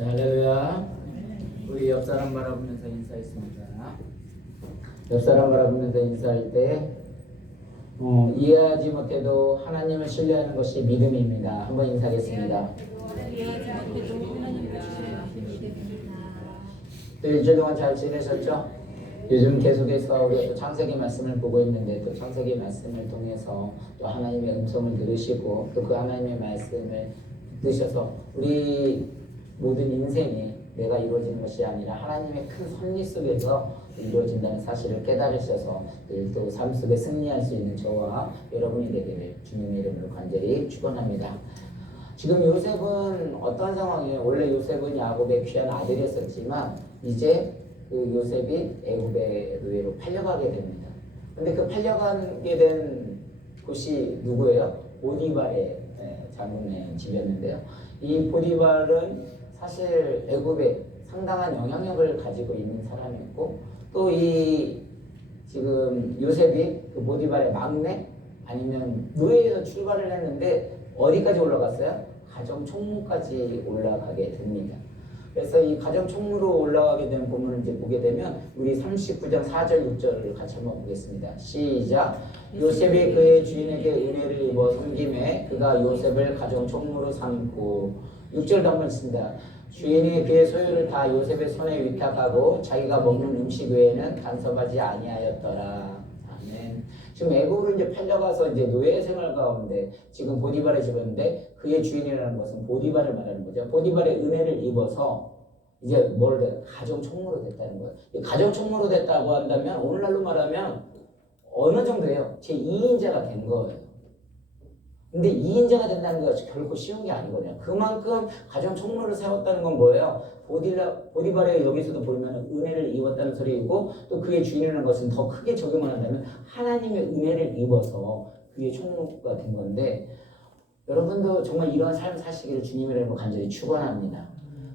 네, 할렐루야. 우리 옆 사람 바라보면서 인사했습니다. 옆 사람 바라보면서 인사할 때 이해하지 못해도 하나님을 신뢰하는 것이 믿음입니다. 한번 인사하겠습니다. 또 일주일 동안 잘 지내셨죠? 요즘 계속해서 우리가 또 창세기 말씀을 보고 있는데 또 창세기 말씀을 통해서 또 하나님의 음성을 들으시고 또 그 하나님의 말씀을 듣으셔서 우리 모든 인생이 내가 이루어지는 것이 아니라 하나님의 큰 섭리 속에서 이루어진다는 사실을 깨달으셔서 또 삶 속에 승리할 수 있는 저와 여러분이 되기를 주님의 이름으로 간절히 축원합니다. 지금 요셉은 어떤 상황이에요? 원래 요셉은 야곱의 귀한 아들이었었지만 이제 그 요셉이 애굽의 노예로 팔려가게 됩니다. 근데 그 팔려가게 된 곳이 누구예요? 보디발의 장군의 집이었는데요. 이 보디발은 사실 애굽에 상당한 영향력을 가지고 있는 사람이었고 또 이 지금 요셉이 그 보디발의 막내 아니면 노예에서 출발을 했는데 어디까지 올라갔어요? 가정 총무까지 올라가게 됩니다. 그래서 이 가정 총무로 올라가게 된 본문을 이제 보게 되면 우리 39장 4절 6절을 같이 한번 보겠습니다. 시작. 요셉이 그의 주인에게 은혜를 입어 섬김에 그가 요셉을 가정 총무로 삼고 6절도 한번 있습니다. 주인이 그의 소유를 다 요셉의 손에 위탁하고 자기가 먹는 음식 외에는 간섭하지 아니하였더라. 아멘. 지금 애굽으로 이제 팔려가서 이제 노예 생활 가운데 지금 보디발의 집인데 그의 주인이라는 것은 보디발을 말하는 거죠. 보디발의 은혜를 입어서 이제 뭘 돼? 가정 총무로 됐다는 거예요. 가정 총무로 됐다고 한다면 오늘날로 말하면 어느 정도예요? 제 2인자가 된 거예요. 근데 2인자가 된다는 것이 결코 쉬운 게 아니거든요. 그만큼 가정 총무를 세웠다는 건 뭐예요? 보디발의 여기서도 보면 은혜를 입었다는 소리이고 또 그의 주인이라는 것은 더 크게 적용을 한다면 하나님의 은혜를 입어서 그의 총무가 된 건데 여러분도 정말 이런 삶 사시기를 주님의 이름으로 간절히 축원합니다.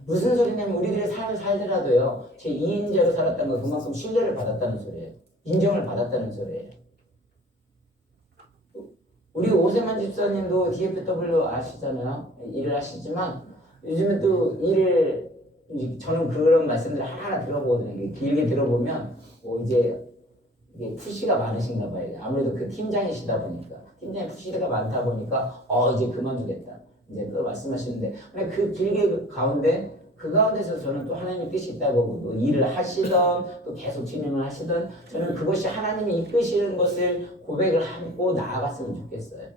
무슨 소리냐면 우리들의 삶을 살더라도요. 제 2인자로 살았다는 건 그만큼 신뢰를 받았다는 소리예요. 인정을 받았다는 소리예요. 우리 오세만 집사님도 DFW 아시잖아요. 일을 하시지만 요즘은 또 일을 저는 그런 말씀들을 하나하나 들어보거든요. 길게 들어보면 이제 이게 푸시가 많으신가 봐요. 아무래도 그 팀장이시다 보니까 팀장이 푸시가 많다 보니까 이제 그만두겠다. 이제 또 말씀하시는데 그 길게 가운데 그 가운데서 저는 또 하나님의 뜻이 있다고 또 일을 하시던 또 계속 진행을 하시던 저는 그것이 하나님이 이끄시는 것을 고백을 하고 나아갔으면 좋겠어요.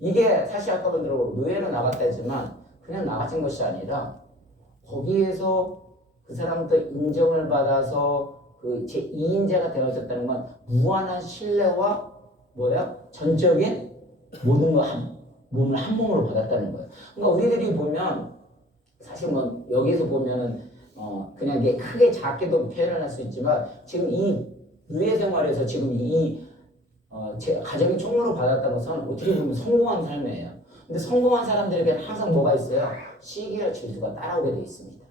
이게 사실 아까 들어 노예로 나갔다 했지만 그냥 나가신 것이 아니라 거기에서 그 사람부터 인정을 받아서 그 제 2인자가 되어졌다는 건 무한한 신뢰와 전적인 모든 거 몸을 한 몸으로 받았다는 거예요. 그러니까 우리들이 보면 사실 여기서 보면은 그냥 이게 크게 작게도 표현을 할 수 있지만 지금 이 노예 생활에서 지금 제 가정이 총무로 받았다는 것은 어떻게 보면 성공한 삶이에요. 근데 성공한 사람들에게는 항상 뭐가 있어요? 시기와 질투가 따라오게 돼 있습니다.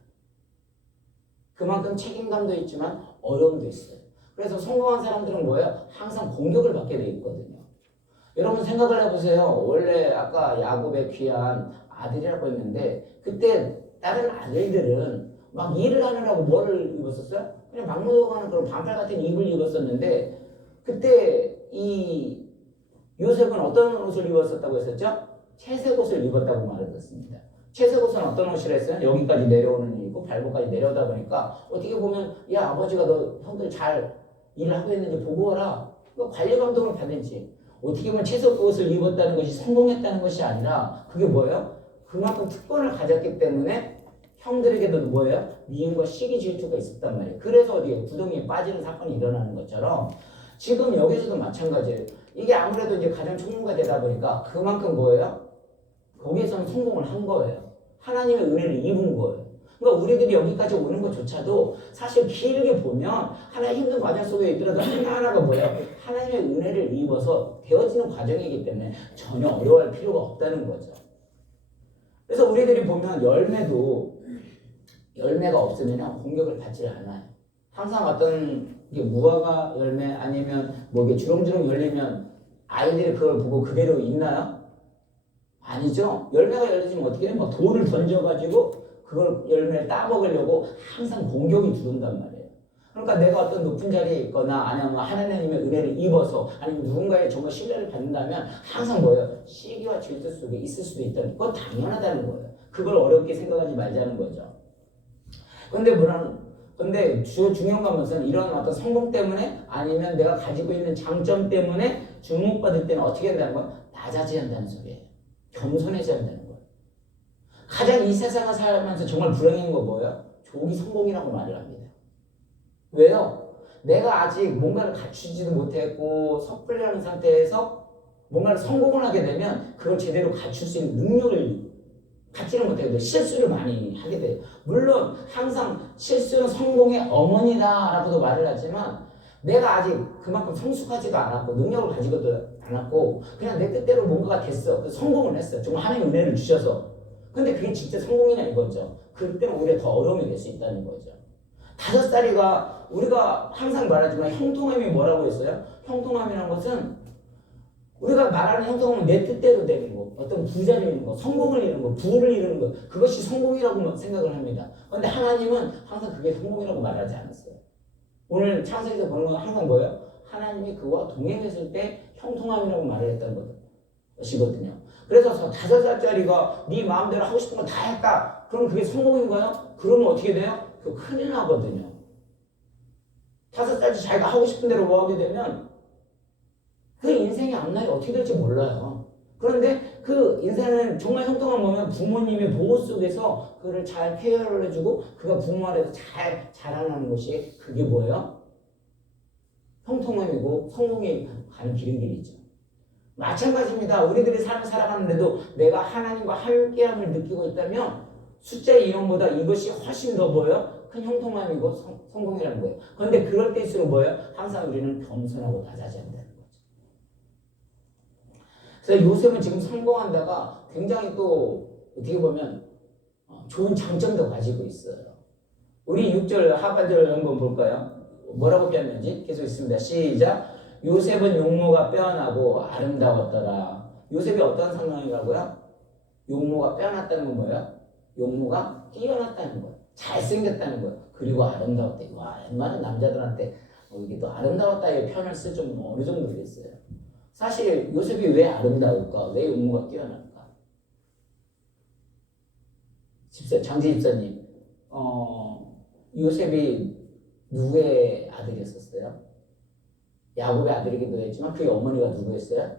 그만큼 책임감도 있지만 어려움도 있어요. 그래서 성공한 사람들은 뭐예요? 항상 공격을 받게 돼 있거든요. 여러분 생각을 해보세요. 원래 아까 야곱의 귀한 아들이라고 했는데 그때 다른 아들들은 막 일을 하느라고 뭐를 입었었어요? 그냥 막무가내로 그런 반팔 같은 입을 입었었는데 그때 이 요셉은 어떤 옷을 입었었다고 했었죠? 채색 옷을 입었다고 말했었습니다. 채색 옷은 어떤 옷이라 했어요? 여기까지 내려오는 일이고 발목까지 내려오다 보니까 어떻게 보면 야 아버지가 너 형들 잘 일을 하고 있는지 보고 와라. 관리 감독을 받는지 어떻게 보면 채색 옷을 입었다는 것이 성공했다는 것이 아니라 그게 뭐예요? 그만큼 특권을 가졌기 때문에 형들에게도 미움과 시기 질투가 있었단 말이에요. 그래서 어디에 구덩이에 빠지는 사건이 일어나는 것처럼 지금 여기서도 마찬가지예요. 이게 아무래도 이제 가정 총무가 되다 보니까 그만큼 거기에서는 성공을 한 거예요. 하나님의 은혜를 입은 거예요. 그러니까 우리들이 여기까지 오는 것조차도 사실 길게 보면 하나의 힘든 과정 속에 있더라도 하나하나가 하나님의 은혜를 입어서 되어지는 과정이기 때문에 전혀 어려워할 필요가 없다는 거죠. 그래서 우리들이 보면 열매가 없으면 공격을 받지 않아요. 항상 어떤 무화과 열매 아니면 이게 주렁주렁 열리면 아이들이 그걸 보고 그대로 있나요? 아니죠. 열매가 열리면 어떻게 해요? 돌을 던져가지고 그걸 열매를 따먹으려고 항상 공격이 들어온단 말이에요. 그러니까 내가 어떤 높은 자리에 있거나 아니면 하나님의 은혜를 입어서 아니면 누군가의 정말 신뢰를 받는다면 항상 뭐예요? 시기와 질투 속에 있을 수도 있다는 건 당연하다는 거예요. 그걸 어렵게 생각하지 말자는 거죠. 근데 중요한 것은 이런 어떤 성공 때문에 아니면 내가 가지고 있는 장점 때문에 주목받을 때는 어떻게 한다는 거예요? 낮아져야 한다는 소리예요. 겸손해져야 한다는 거예요. 가장 이 세상을 살면서 정말 불행한 거 뭐예요? 조기 성공이라고 말을 합니다. 왜요? 내가 아직 뭔가를 갖추지도 못했고 섣불리 하는 상태에서 뭔가를 성공을 하게 되면 그걸 제대로 갖출 수 있는 능력을 갖지는 못하게 돼요. 실수를 많이 하게 돼요. 물론 항상 실수는 성공의 어머니다라고도 말을 하지만 내가 아직 그만큼 성숙하지도 않았고 능력을 가지고도 않았고 그냥 내 뜻대로 뭔가가 됐어. 성공을 했어. 정말 하나님 은혜를 주셔서. 근데 그게 진짜 성공이냐 이거죠. 그때는 오히려 더 어려움이 될 수 있다는 거죠. 5살이가 우리가 항상 말하지만 형통함이 뭐라고 했어요? 형통함이라는 것은 우리가 말하는 형통함은 내 뜻대로 되는 거, 어떤 부자를 이루는 거, 성공을 이루는 거, 부를 이루는 거, 그것이 성공이라고 생각을 합니다. 그런데 하나님은 항상 그게 성공이라고 말하지 않았어요. 오늘 창세기에서 보는 건 항상 뭐예요? 하나님이 그와 동행했을 때 형통함이라고 말을 했다는 것이거든요. 그래서 5살짜리가 네 마음대로 하고 싶은 거 다 했다. 그럼 그게 성공인가요? 그러면 어떻게 돼요? 그거 큰일 나거든요. 5살짜리 자기가 하고 싶은 대로 뭐 하게 되면 그 인생의 앞날이 어떻게 될지 몰라요. 그런데 그 인생은 정말 형통한 거면 부모님의 보호 속에서 그를 잘 케어를 해주고 그가 부모 아래서 잘 자라나는 것이 그게 뭐예요? 형통함이고 성공이 가는 길이죠. 마찬가지입니다. 우리들이 삶을 살아가는데도 내가 하나님과 함께함을 느끼고 있다면 숫자의 인원보다 이것이 훨씬 더 뭐예요? 큰 형통함이고 성공이라는 거예요. 그런데 그럴 때일수록 뭐예요? 항상 우리는 겸손하고 낮아져야 한다는 거죠. 그래서 요셉은 지금 성공한다가 굉장히 또 어떻게 보면 좋은 장점도 가지고 있어요. 우리 6절 하반절 한번 볼까요? 뭐라고 표현했는지 계속 있습니다. 시작. 요셉은 용모가 빼어나고 아름다웠더라. 요셉이 어떤 상황이라고요? 용모가 빼어났다는 건 뭐예요? 용모가 뛰어났다는 거예요. 잘생겼다는 거예요. 그리고 아름다웠다. 와, 웬만한 남자들한테 이게 또 아름다웠다의 표현을 쓸 정도는 어느 정도 됐어요. 사실 요셉이 왜 아름다울까? 왜 용모가 뛰어날까? 장지 집사님, 요셉이 누구의 아들이었었어요? 야곱의 아들이기도 했지만 그의 어머니가 누구였어요?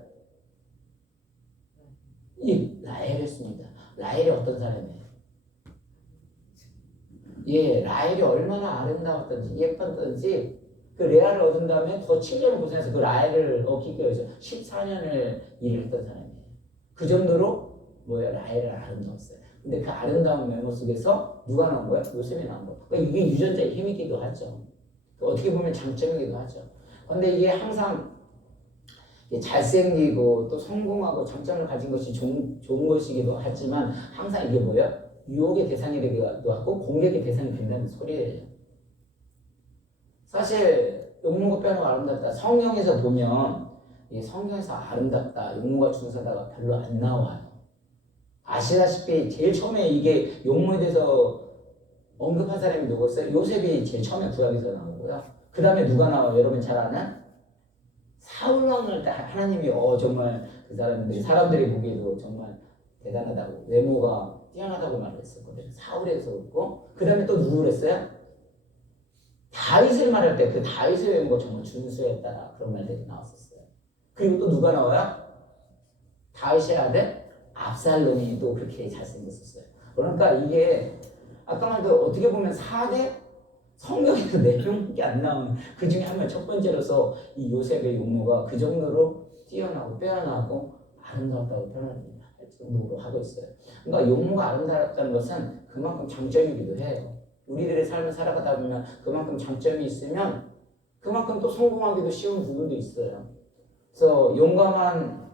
라헬이었습니다. 라헬이 어떤 사람이에요? 라헬이 얼마나 아름다웠던지 예뻤던지 그 레아를 얻은 다음에 더 7년을 고생해서 그 라헬을 얻기 위해서 14년을 일을 했던 사람이에요. 그 정도로 라헬은 아름다웠어요. 근데 그 아름다운 외모 속에서 누가 나온 거예요? 요셉이 나온 거예요. 그러니까 이게 유전자의 힘이기도 하죠. 어떻게 보면 장점이기도 하죠. 근데 이게 항상 잘생기고 또 성공하고 장점을 가진 것이 좋은 것이기도 하지만 항상 이게 뭐예요? 유혹의 대상이 되기도 하고 공격의 대상이 된다는 소리예요. 사실 용모가 빼놓고 아름답다. 성경에서 보면 성경에서 아름답다, 용모가 중사다가 별로 안 나와요. 아시다시피 제일 처음에 이게 용모에 대해서 언급한 사람이 누구였어요? 요셉이 제일 처음에 구약에서 나오고요. 그 다음에 누가 나와요? 여러분 잘 아는? 사울왕을 하나님이 정말 그 사람들이 보기에도 정말 대단하다고 외모가 뛰어나다고 말했었거든요. 사울에서 그렇고 그 다음에 또 누구 그랬어요? 다윗을 말할 때 그 다윗의 외모가 정말 준수했다 그런 말들이 나왔었어요. 그리고 또 누가 나와요? 다윗의 아들 압살롬이 또 그렇게 잘생겼었어요. 그러니까 이게 아까 말도 어떻게 보면 4대 성경에서 4명밖에 안 나오는 그 중에 한 명 첫 번째로서 이 요셉의 용모가 그 정도로 뛰어나고 빼어나고 아름다웠다고 표현할 정도로 하고 있어요. 그러니까 용모가 아름다웠다는 것은 그만큼 장점이기도 해요. 우리들의 삶을 살아가다 보면 그만큼 장점이 있으면 그만큼 또 성공하기도 쉬운 부분도 있어요. 그래서 용감한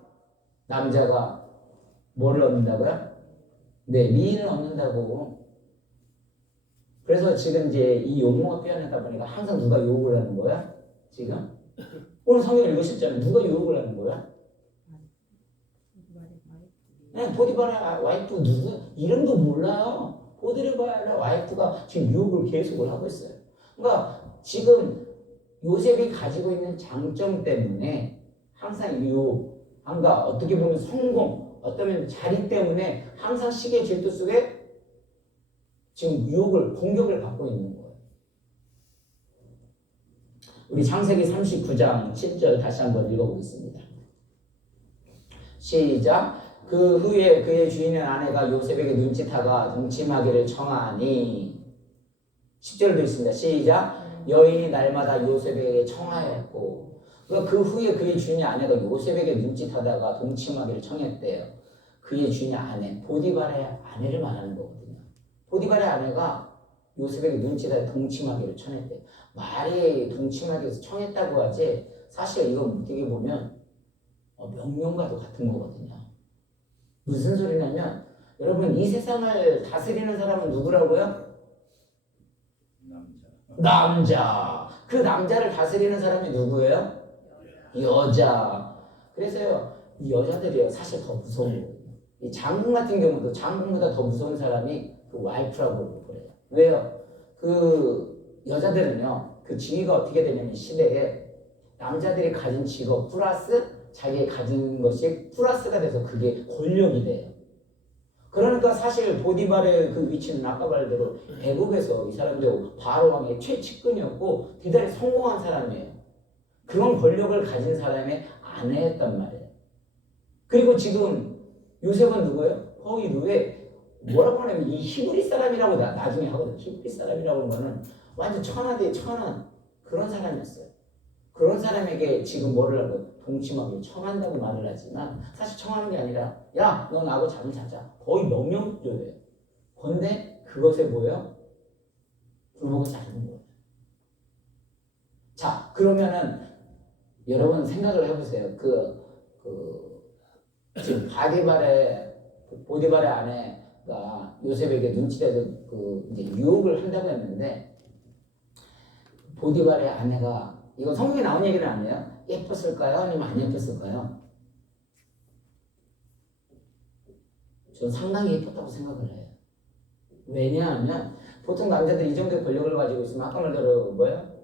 남자가 뭐를 얻는다고요? 미인을 얻는다고. 그래서 지금 이제 이 용모가 표현하다 보니까 항상 누가 유혹을 하는 거야? 지금? 오늘 성경 읽으셨잖아요. 누가 유혹을 하는 거야? 포디바라 와이프 누구? 이름도 몰라요. 보디발의 와이프가 지금 유혹을 계속을 하고 있어요. 그러니까 지금 요셉이 가지고 있는 장점 때문에 항상 유혹, 그러니까 어떻게 보면 성공, 어쩌면 자리 때문에 항상 시기의 질투 속에 지금 유혹을, 공격을 받고 있는 거예요. 우리 창세기 39장 7절 다시 한번 읽어보겠습니다. 시작. 그 후에 그의 주인의 아내가 요셉에게 눈짓하가 동침하기를 청하니 10절도 있습니다. 시작. 여인이 날마다 요셉에게 청하였고 그 후에 그의 주인의 아내가 요셉에게 눈짓하다가 동침하기를 청했대요. 그의 주인의 아내, 보디발의 아내를 말하는 거거든요. 보디발의 아내가 요셉에게 눈짓하다 동침하기를 청했대요. 말이 동침하기 위해서 청했다고 하지 사실 이건 어떻게 보면 명령과도 같은 거거든요. 무슨 소리냐면 여러분 이 세상을 다스리는 사람은 누구라고요? 남자. 그 남자를 다스리는 사람이 누구예요? 여자. 그래서요 이 여자들이요 사실 더 무서운 거예요. 이 장군 같은 경우도 장군보다 더 무서운 사람이 그 와이프라고 그래요. 왜요? 그 여자들은요 그 지위가 어떻게 되냐면 시대에 남자들이 가진 직업 플러스 자기가 가진 것이 플러스가 돼서 그게 권력이 돼요. 그러니까 사실 보디발의 그 위치는 아까 말대로 애국에서 이 사람들 바로 왕의 최측근이었고 대단히 성공한 사람이에요. 그런 권력을 가진 사람의 아내였단 말이에요. 그리고 지금 요셉은 누구예요? 거의 누구에 뭐라고 하냐면 이 히브리 사람이라고 나중에 하거든요. 히브리 사람이라고 하는 거는 완전 천하 대 천하 그런 사람이었어요. 그런 사람에게 지금 뭐를 하고 동침하고 청한다고 말을 하지만 사실 청하는 게 아니라 야, 너 나하고 잠을 자자. 거의 명령조예요. 그런데 그것에 뭐예요? 굴복을 자르는 거예요. 자, 그러면은 여러분 생각을 해보세요. 지금 보디발의 아내가 요셉에게 눈치대서 이제 유혹을 한다고 했는데 보디발의 아내가 이건 성경에 나온 얘기는 아니에요. 예뻤을까요? 아니면 안 예뻤을까요? 저는 상당히 예뻤다고 생각을 해요. 왜냐하면 보통 남자들이 이 정도의 권력을 가지고 있으면 아까 말대로 뭐예요?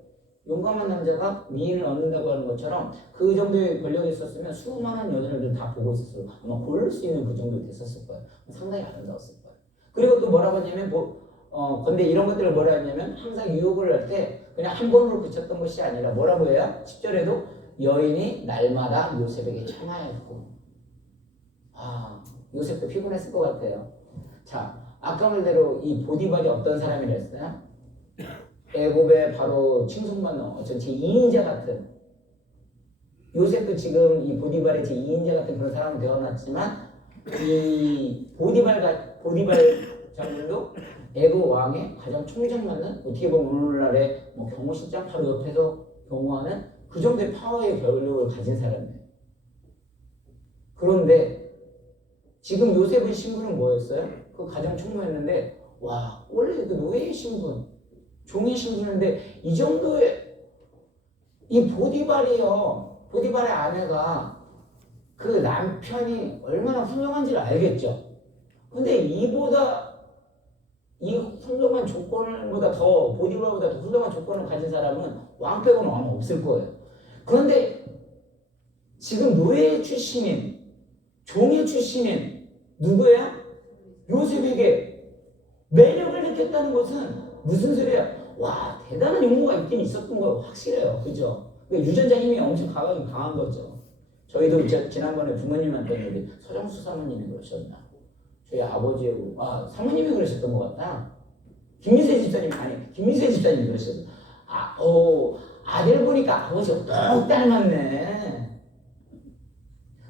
용감한 남자가 미인을 얻는다고 하는 것처럼 그 정도의 권력이 있었으면 수많은 여자들을 다 보고 있었어요. 아마 고를 수 있는 그 정도 됐었을 거예요. 상당히 아름다웠을 거예요. 그리고 또 뭐라고 하냐면 근데 이런 것들을 뭐라 했냐면 항상 유혹을 할 때 그냥 한 번으로 그쳤던 것이 아니라 뭐라고 해요? 10절에도 여인이 날마다 요셉에게 청하였고 요셉도 피곤했을 것 같아요. 자, 아까 말대로 이 보디발이 어떤 사람이랬어요? 애굽의 바로 칭송받는 어떤 제2인자 같은 요셉도 지금 이 보디발의 제2인자 같은 그런 사람은 되어놨지만 이 보디발 장군도 애굽 왕의 가장 총장맞는 어떻게 보면 오늘날의 뭐 경호실장 바로 옆에서 경호하는 그 정도의 파워의 권력을 가진 사람이에요. 그런데 지금 요셉의 신분은 뭐였어요? 그 가장 총무였는데 와 원래 그 노예의 신분 종의 신분인데 이 정도의 이 보디발의 아내가 그 남편이 얼마나 훌륭한지를 알겠죠. 근데 이 훌륭한 조건보다 더 보디발보다 더 훌륭한 조건을 가진 사람은 왕 빼고는 아마 없을 거예요. 그런데 지금 노예 출신인 종의 출신인 누구야? 요셉에게 매력을 느꼈다는 것은 무슨 소리야? 와 대단한 용모가 있긴 있었던 거 확실해요. 그죠? 유전자 힘이 엄청 강한 거죠. 저희도 지난번에 부모님한테 우리 서정수 사모님이 그러셨나? 저희 아버지하고 사모님이 그러셨던 것 같다. 김민세 집사님이 그러셨어. 아들 보니까 아버지가 똑 닮았네.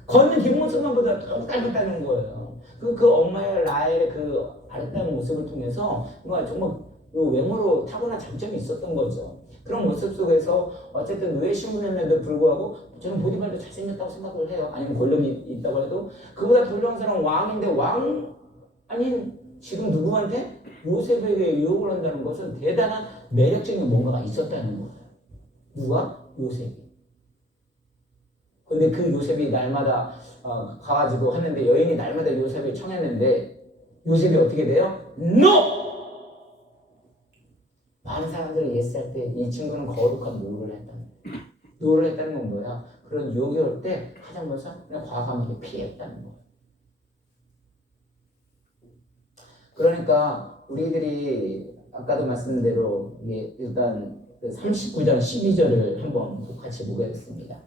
걷는 뒷모습만 보다 똑 닮았다는 거예요. 그 엄마의 라헬의 그 아름다운 모습을 통해서 정말 그 외모로 타고난 장점이 있었던 거죠. 그런 모습 속에서 어쨌든 노예 신분임에도 불구하고 저는 보디발도 잘생겼다고 생각을 해요. 아니면 권력이 있다고 해도 그보다 더 훌륭한 사람은 왕인데 왕 아닌 지금 누구한테 요셉에게 유혹을 한다는 것은 대단한 매력적인 뭔가가 있었다는 거예요. 누가? 요셉이. 근데 그 요셉이 날마다 가가지고 하는데 여인이 날마다 요셉을 청했는데 요셉이 어떻게 돼요? NO! 많은 사람들이 예스할 때 이 친구는 거룩한 노를 했다는 거예요. 노를 했다는 건 뭐야? 그런 유혹이 올 때 가장 먼저 그냥 과감하게 피했다는 거예요. 그러니까 우리들이 아까도 말씀드린 대로 이게 일단 39장 12절을 한번 같이 보겠습니다.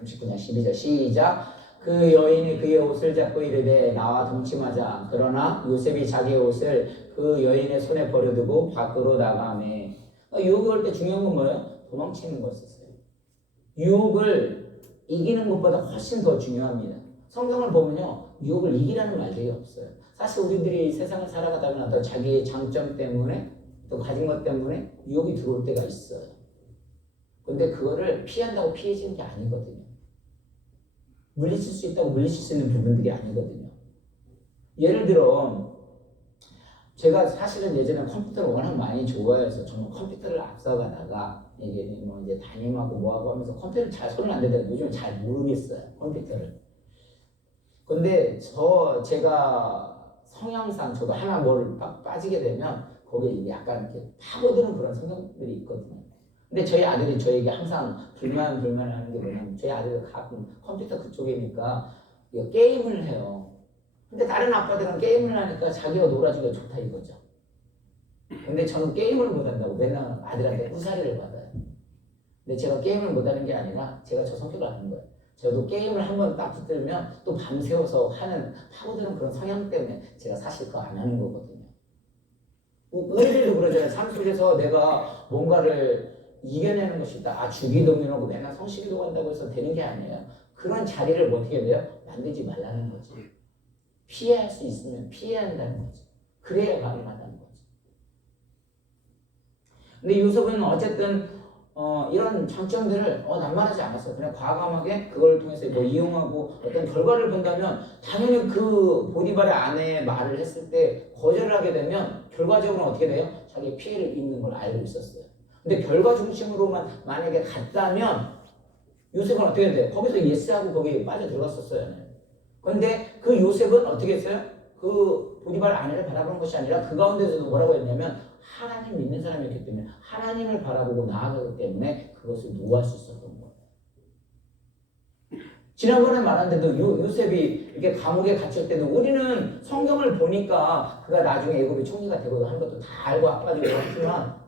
39장 12절 시작. 그 여인이 그의 옷을 잡고 이르되 나와 동침하자. 그러나 요셉이 자기의 옷을 그 여인의 손에 버려두고 밖으로 나가매. 유혹이 올 때 중요한 건 뭐예요? 도망치는 거였어요. 유혹을 이기는 것보다 훨씬 더 중요합니다. 성경을 보면요, 유혹을 이기라는 말들이 없어요. 사실 우리들이 세상을 살아가다 보면 또 자기의 장점 때문에 또 가진 것 때문에 유혹이 들어올 때가 있어요. 근데 그거를 피한다고 피해지는 게 아니거든요. 물리칠 수 있다고 물리칠 수 있는 부분들이 아니거든요. 예를 들어 제가 사실은 예전에 컴퓨터를 워낙 많이 좋아해서 저는 컴퓨터를 앞서가다가 이게 뭐 이제 담임하고 뭐하고 하면서 컴퓨터를 잘 손을 안 대다가 요즘 잘 모르겠어요, 컴퓨터를. 근데 제가 성향상 저도 하나 뭘 빠지게 되면 거기에 약간 이렇게 파고드는 그런 성향들이 있거든요. 근데 저희 아들이 저에게 항상 불만하는 게 뭐냐면 저희 아들이 가끔 컴퓨터 그쪽이니까 게임을 해요. 근데 다른 아빠들은 게임을 하니까 자기가 놀아주기가 좋다 이거죠. 근데 저는 게임을 못한다고 맨날 아들한테 꾸사리를 받아요. 근데 제가 게임을 못하는 게 아니라 제가 저 성격을 아는 거예요. 저도 게임을 한번 딱 붙들면 또 밤새워서 하는 파고드는 그런 성향 때문에 제가 사실 그거 안 하는 거거든요. 우리들도 그러잖아요. 삶 속에서 내가 뭔가를 이겨내는 것이 있다. 주기도문하고 맨날 성시기도 한다고 해서 되는 게 아니에요. 그런 자리를 어떻게 돼요? 만들지 말라는 거지. 피해야 할 수 있으면 피해야 한다는 거지. 그래야 가능하다는 거지. 근데 요셉은 어쨌든 이런 장점들을 남발하지 않았어요. 그냥 과감하게 그걸 통해서 뭐 이용하고 어떤 결과를 본다면 당연히 그 보디발의 아내의 말을 했을 때 거절을 하게 되면 결과적으로 어떻게 돼요? 자기 피해를 입는 걸 알고 있었어요. 근데 결과 중심으로만 만약에 갔다면 요셉은 어떻게 돼요? 거기서 예스하고 거기에 빠져 들어갔었어요. 그런데 그 요셉은 어떻게 했어요? 그 보디발 아내를 바라보는 것이 아니라 그 가운데서도 뭐라고 했냐면 하나님 믿는 사람이었기 때문에 하나님을 바라보고 나아가기 때문에 그것을 노할 수 있었던 거예요. 지난번에 말한 데도 요셉이 이렇게 감옥에 갇힐 때도 우리는 성경을 보니까 그가 나중에 애굽의 총리가 되고 하는 것도 다 알고 아빠지고 했지만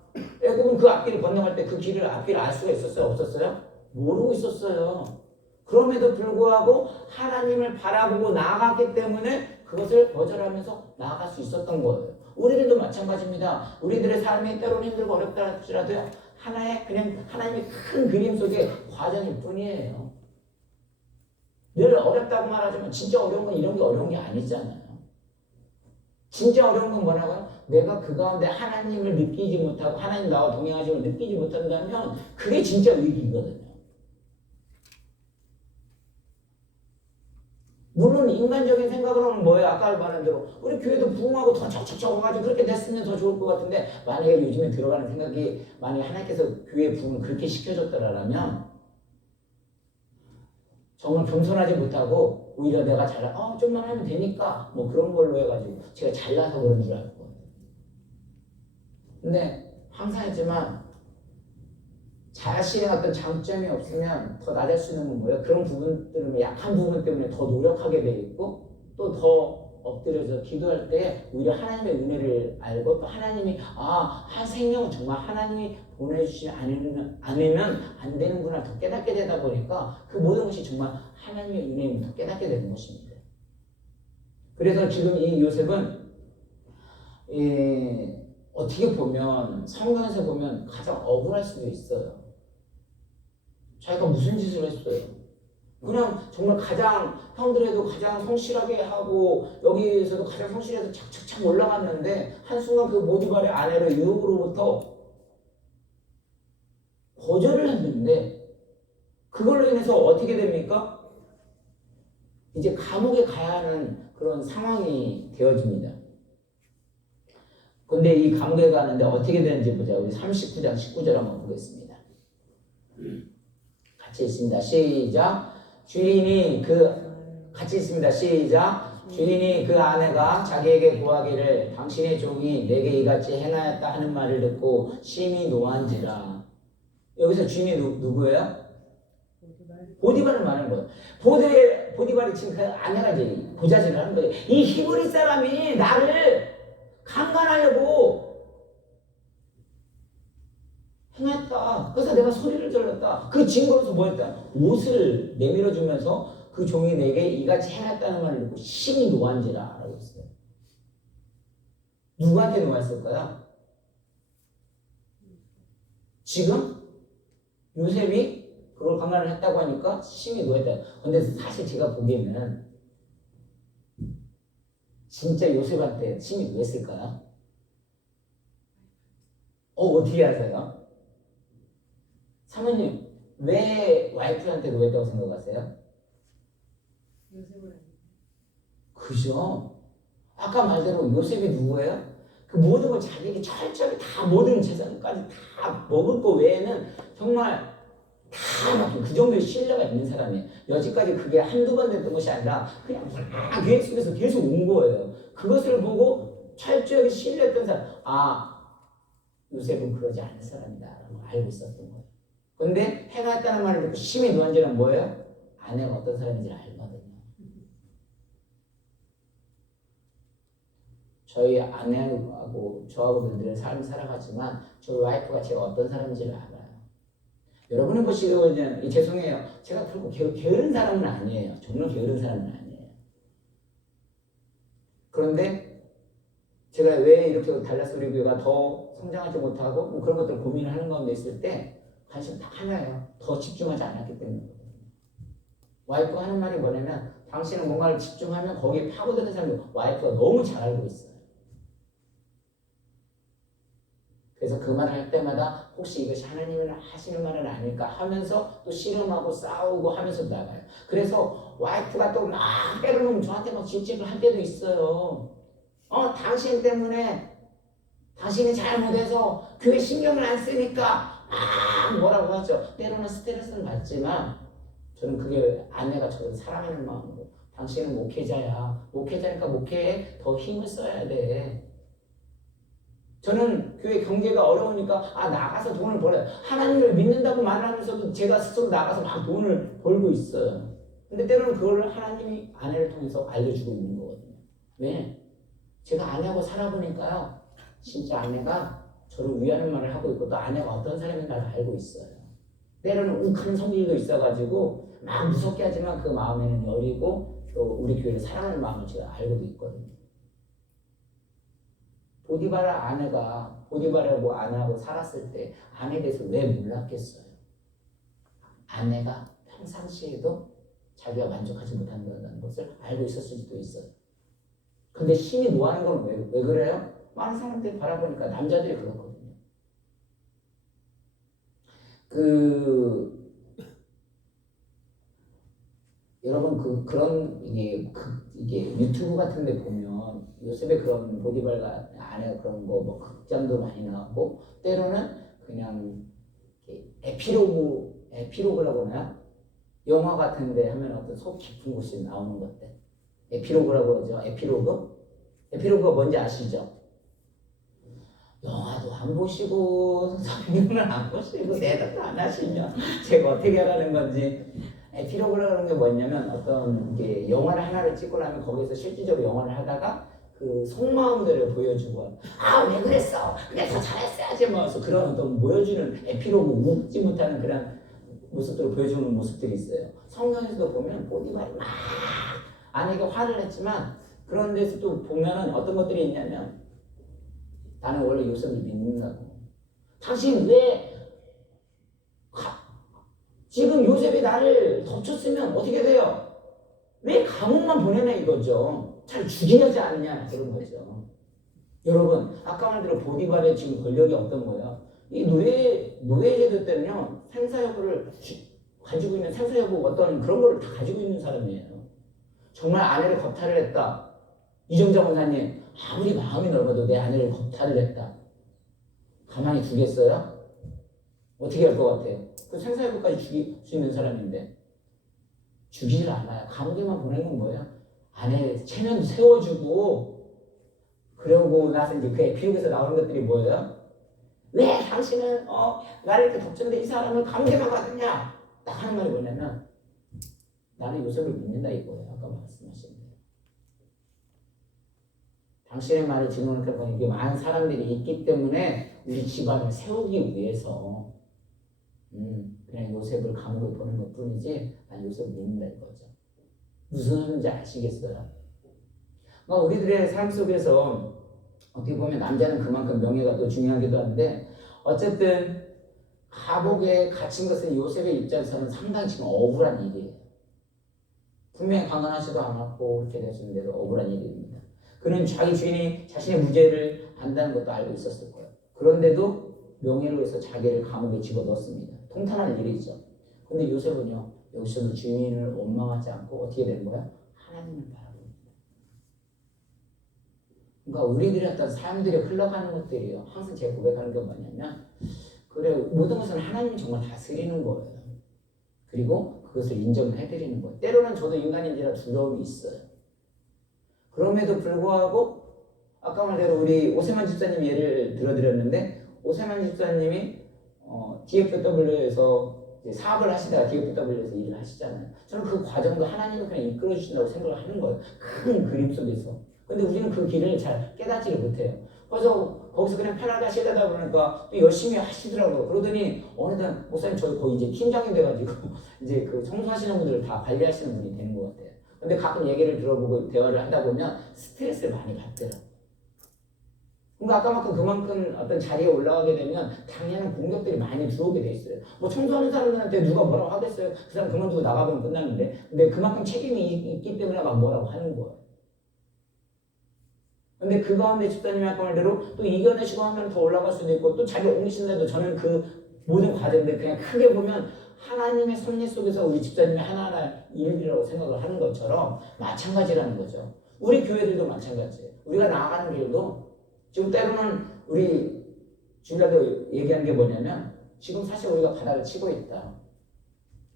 애굽은 그 앞길을 건너갈 때 그 앞길을 알 수가 있었어요? 없었어요? 모르고 있었어요. 그럼에도 불구하고 하나님을 바라보고 나아갔기 때문에 그것을 거절하면서 나아갈 수 있었던 거예요. 우리들도 마찬가지입니다. 우리들의 삶이 때로는 힘들고 어렵다 할지라도요. 그냥 하나님의 큰 그림 속의 과정일 뿐이에요. 늘 어렵다고 말하지만 진짜 어려운 건 이런 게 어려운 게 아니잖아요. 진짜 어려운 건 뭐라고요? 내가 그 가운데 하나님을 느끼지 못하고 하나님 나와 동행하심을 느끼지 못한다면 그게 진짜 위기거든요. 물론 인간적인 생각으로는 뭐예요? 아까 말한 대로 우리 교회도 부흥하고 더 척척척 와가지고 그렇게 됐으면 더 좋을 것 같은데 만약에 요즘에 들어가는 생각이 만약에 하나님께서 교회 부흥을 그렇게 시켜줬더라면 정말 겸손하지 못하고 오히려 내가 좀만 하면 되니까 뭐 그런 걸로 해가지고 제가 잘나서 그런 줄 알고. 근데 항상 했지만 자신의 어떤 장점이 없으면 더 낮을 수 있는 건 뭐예요? 그런 부분들은 약한 부분 때문에 더 노력하게 돼 있고 또 더 엎드려서 기도할 때 오히려 하나님의 은혜를 알고 또 하나님이 한 생명은 정말 하나님이 보내주지 않으면 안 되는구나 더 깨닫게 되다 보니까 그 모든 것이 정말 하나님의 은혜임을 더 깨닫게 되는 것입니다. 그래서 지금 이 요셉은 어떻게 보면 성경에서 보면 가장 억울할 수도 있어요. 자기가 무슨 짓을 했어요? 그냥 정말 가장 형들에도 가장 성실하게 하고 여기에서도 가장 성실해서 착착착 올라갔는데 한순간 그 보디발의 아내로 유혹으로부터 거절을 했는데 그걸로 인해서 어떻게 됩니까? 이제 감옥에 가야 하는 그런 상황이 되어집니다. 근데 이 감옥에 가는데 어떻게 되는지 보자. 우리 39장 19절 한번 보겠습니다. 같이 있습니다. 시작. 같이 있습니다. 시작. 주인이 그 아내가 자기에게 구하기를 당신의 종이 내게 이같이 행하였다 하는 말을 듣고 심히 노한지라. 여기서 주인이 누구예요? 보디발을 말하는 거예요. 보디발이 지금 그 아내가 이제 보좌질을 하는 거예요. 이 히브리 사람이 나를 강간하려고 행했다. 그래서 내가 소리를 질렀다. 그 증거로서 뭐였다? 옷을 내밀어주면서 그 종이 내게 이같이 행했다는 말을 듣고 심히 노한지라 라고 했어요. 누구한테 노했을까요? 지금 요셉이 그걸 강간을 했다고 하니까 심히 노했다. 근데 사실 제가 보기에는 진짜 요셉한테 심히 노했을까요? 어떻게 하세요? 사모님, 왜 와이프한테 노했다고 생각하세요? 그죠? 아까 말대로 요셉이 누구예요? 그 모든 걸 자기에게 철저하게 다 모든 재산까지 다 먹을 거 외에는 정말 다 맡긴 그 정도의 신뢰가 있는 사람이에요. 여지까지 그게 한두 번 됐던 것이 아니라 그냥 막 계획 속에서 계속 온 거예요. 그것을 보고 철저하게 신뢰했던 사람, 요셉은 그러지 않을 사람이다라고 알고 있었던 거예요. 근데 행했다는 말을 듣고 심히 노한지는 뭐예요? 아내가 어떤 사람인지 알거든요. 저희 아내하고 저하고는 늘 삶을 살아가지만 저희 와이프가 제가 어떤 사람인지를 알아요. 여러분은 보시고 죄송해요. 제가 결국 게으른 사람은 아니에요. 정말 게으른 사람은 아니에요. 그런데 제가 왜 이렇게 달라스 우리 교회가 더 성장하지 못하고 뭐 그런 것들 고민을 하는 가운데 있을 때 관심 딱 하나예요. 더 집중하지 않았기 때문이거든요. 와이프가 하는 말이 뭐냐면 당신은 뭔가를 집중하면 거기에 파고드는 사람들 와이프가 너무 잘 알고 있어요. 그래서 그 말을 할 때마다 혹시 이것이 하나님이 하시는 말은 아닐까 하면서 또 씨름하고 싸우고 하면서 나가요. 그래서 와이프가 또 막 때로는 저한테 막 질책을 할 때도 있어요. 당신 때문에 당신이 잘못해서 교회 신경을 안 쓰니까 뭐라고 하죠. 때로는 스트레스는 받지만 저는 그게 아내가 저를 사랑하는 마음으로 당신은 목회자야. 목회자니까 목회에 더 힘을 써야 돼. 저는 교회 경제가 어려우니까 나가서 돈을 벌어요. 하나님을 믿는다고 말을 하면서도 제가 스스로 나가서 막 돈을 벌고 있어요. 근데 때로는 그걸 하나님이 아내를 통해서 알려주고 있는 거거든요. 왜? 제가 아내하고 살아보니까요. 진짜 아내가 저를 위하는 말을 하고 있고 또 아내가 어떤 사람인가를 알고 있어요. 때로는 욱하는 성질도 있어가지고 막 무섭게 하지만 그 마음에는 여리고 또 우리 교회를 사랑하는 마음을 제가 알고도 있거든요. 보디바라 아내가 보디바라고 아내하고 살았을 때 아내에 대해서 왜 몰랐겠어요? 아내가 평상시에도 자기가 만족하지 못한다는 것을 알고 있었을 수도 있어요. 근데 심히 노하는 건 왜 그래요? 많은 사람들이 바라보니까 남자들이 그렇거든요. 여러분 그런 이게 유튜브 같은 데 보면 요셉의 그런 보디발가 아내가 그런 거 뭐 극장도 많이 나오고 때로는 그냥 에피로그라고 하나요? 영화 같은 데 하면 어떤 속 깊은 곳이 나오는 것들 에피로그라고 그러죠. 에피로그가 뭔지 아시죠? 영화도 안 보시고 성경을 안 보시고 대답도 안 하시면 제가 어떻게 하라는 건지. 에피로그라는 게 뭐냐면 어떤 게 영화를 하나를 찍고 나면 거기서 실질적으로 영화를 하다가 그 속마음들을 보여주고 왜 그랬어? 내가 더 잘했어야지 뭐 그런 어떤 보여주는 에피로그 웃지 못하는 그런 모습들을 보여주는 모습들이 있어요. 성경에서도 보면 보디발이 막 아내에게 화를 냈지만 그런 데서도 보면은 어떤 것들이 있냐면 나는 원래 요셉을 믿는다고. 당신 왜 지금 요셉이 나를 덮쳤으면 어떻게 돼요? 왜 감옥만 보내냐 이거죠. 잘 죽이려지 않느냐 그런 거죠. 여러분 아까 말대로 보디발의 지금 권력이 어떤 거예요? 이 노예제도 때는요 생사여부를 가지고 있는 생사여부 어떤 그런 거를 다 가지고 있는 사람이에요. 정말 아내를 겁탈을 했다. 이정자 권사님 아무리 마음이 넓어도 내 아내를 겁탈을 했다. 가만히 두겠어요? 어떻게 할 것 같아요? 그 생사여부까지 죽일 수 있는 사람인데 죽이질 않아요. 감옥에만 보내는 건 뭐예요? 아내 체면도 세워주고 그러고 나서 이제 그 에필로그에서 나오는 것들이 뭐예요? 왜 당신은 나를 이렇게 덕전데 이 사람을 감개만 가느냐? 딱 하는 말이 뭐냐면 나는 요셉을 믿는다 이거예요. 아까 말씀하신 대로. 당신의 말을 증언할 때 이게 많은 사람들이 있기 때문에 우리 집안을 세우기 위해서 그냥 요셉을 감옥에 보낸 것 뿐이지 난 요셉을 믿는다 이거죠. 무슨 소리인지 아시겠어요? 우리들의 삶 속에서 어떻게 보면 남자는 그만큼 명예가 또 중요하기도 한데 어쨌든 감옥에 갇힌 것은 요셉의 입장에서는 상당히 지금 억울한 일이에요. 분명히 강간하지도 않았고 그렇게 되었는데도 억울한 일입니다. 그는 자기 주인이 자신의 무죄를 안다는 것도 알고 있었을 거예요. 그런데도 명예를 위해서 자기를 감옥에 집어넣었습니다. 통탄한 일이죠. 근데 요셉은요, 여기서도 주인을 원망하지 않고 어떻게 되는 거야? 하나님을 바라봅니다. 그러니까 우리들의 어떤 삶들이 흘러가는 것들이요. 항상 제가 고백하는 게 뭐냐면 그래 모든 것은 하나님이 정말 다스리는 거예요. 그리고 그것을 인정을 해드리는 거예요. 때로는 저도 인간인지라 두려움이 있어요. 그럼에도 불구하고 아까 말대로 우리 오세만 집사님 예를 들어드렸는데 오세만 집사님이 DFW에서 사업을 하시다가 DFW에서 일을 하시잖아요. 저는 그 과정도 하나님이 그냥 이끌어 주신다고 생각을 하는 거예요. 큰 그림 속에서. 근데 우리는 그 길을 잘 깨닫지를 못해요. 그래서 거기서 그냥 편하게 하시다 보니까 또 열심히 하시더라고요. 그러더니 어느덧 목사님 저희 거의 이제 팀장이 돼가지고 이제 그 청소하시는 분들을 다 관리하시는 분이 되는 것 같아요. 근데 가끔 얘기를 들어보고 대화를 하다 보면 스트레스를 많이 받더라고요. 그러니까 그만큼 어떤 자리에 올라가게 되면 당연한 공격들이 많이 들어오게 돼 있어요. 뭐 청소하는 사람들한테 누가 뭐라고 하겠어요? 그 사람 그만두고 나가면 끝나는데. 근데 그만큼 책임이 있기 때문에 막 뭐라고 하는 거예요. 근데 그 가운데 집사님이 아까 말대로 또 이겨내시고 하면 더 올라갈 수도 있고 또 자기 옮기신데도 저는 그 모든 과정들 그냥 크게 보면 하나님의 섭리 속에서 우리 집사님이 하나하나 일이라고 생각을 하는 것처럼 마찬가지라는 거죠. 우리 교회들도 마찬가지예요. 우리가 나아가는 길도 지금 때로는 우리 주일날도 얘기한 게 뭐냐면 지금 사실 우리가 바닥을 치고 있다.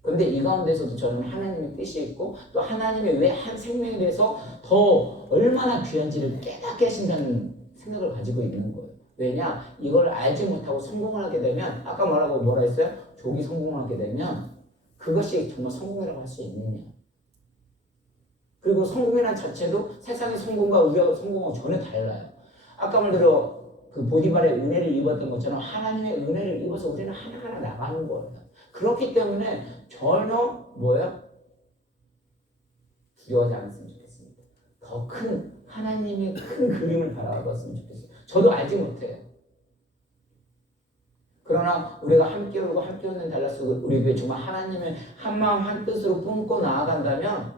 그런데 이 가운데서도 저는 하나님의 뜻이 있고 또 하나님의 왜 한 생명에 대해서 더 얼마나 귀한지를 깨닫게 하신다는 생각을 가지고 있는 거예요. 왜냐? 이걸 알지 못하고 성공을 하게 되면 아까 뭐라 했어요? 조기 성공을 하게 되면 그것이 정말 성공이라고 할 수 있느냐. 그리고 성공이라는 자체도 세상의 성공과 우리의 성공하고 전혀 달라요. 아까 말대로 그 보디발의 은혜를 입었던 것처럼 하나님의 은혜를 입어서 우리는 하나하나 나가는 거예요. 그렇기 때문에 전혀 두려워하지 않았으면 좋겠습니다. 더 큰 하나님의 큰 그림을 바라봤으면 좋겠어요. 저도 알지 못해요. 그러나 우리가 함께 울고 함께 웃는 달라스 우리 교회 정말 하나님의 한 마음 한 뜻으로 품고 나아간다면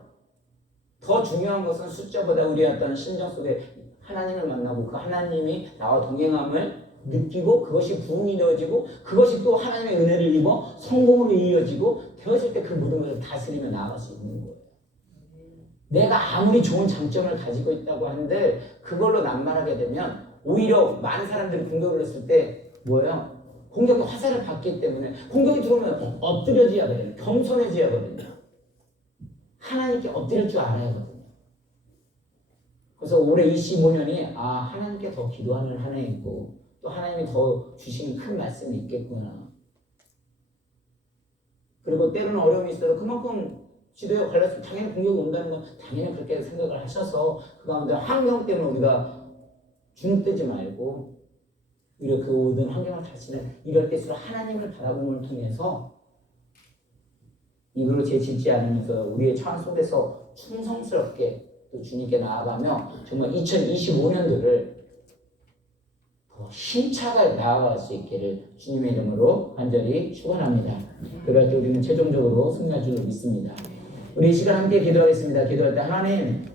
더 중요한 것은 숫자보다 우리의 어떤 심정 속에 하나님을 만나고 그 하나님이 나와 동행함을 느끼고 그것이 부흥이 되어지고 그것이 또 하나님의 은혜를 입어 성공으로 이어지고 되어질 때 그 모든 것을 다스리며 나아갈 수 있는 거예요. 내가 아무리 좋은 장점을 가지고 있다고 하는데 그걸로 남발하게 되면 오히려 많은 사람들이 공격을 했을 때 공격의 화살을 받기 때문에 공격이 들어오면 엎드려져야 돼요. 겸손해져야 하거든요. 하나님께 엎드릴 줄 알아야 하거든요. 그래서 올해 25년이 하나님께 더 기도하는 한 해이고 또 하나님이 더 주시는 큰 말씀이 있겠구나. 그리고 때로는 어려움이 있어도 그만큼 지도에 걸려서 당연히 공격이 온다는 건 당연히 그렇게 생각을 하셔서 그 가운데 환경 때문에 우리가 주눅들지 말고 오히려 그 모든 환경을 다스리는 이럴 때일수록 하나님을 바라봄을 통해서 입으로 제치지 않으면서 우리의 처한 속에서 충성스럽게 또 주님께 나아가며 정말 2025년도를 더 힘차게 나아갈 수 있기를 주님의 이름으로 간절히 축원합니다. 그럴 때 우리는 최종적으로 승리할 줄 믿습니다. 우리 이 시간 함께 기도하겠습니다. 기도할 때 하나님